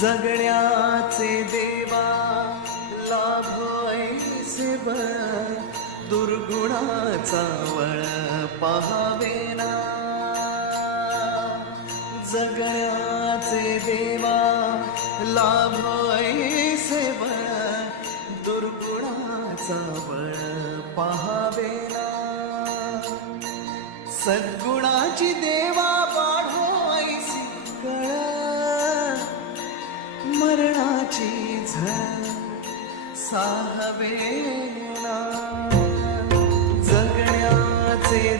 जगण्याचे देवा लाभ ऐसे बळ, दुर्गुणाचा वळ पाहावेना. जगण्याचे देवा लाभ ऐसे बळ, दुर्गुणाचा वळ पाहावेना. सद्गुणाची देवा वाढो ऐसी कळ, मरणाची झळ साहवेना. जगण्याचे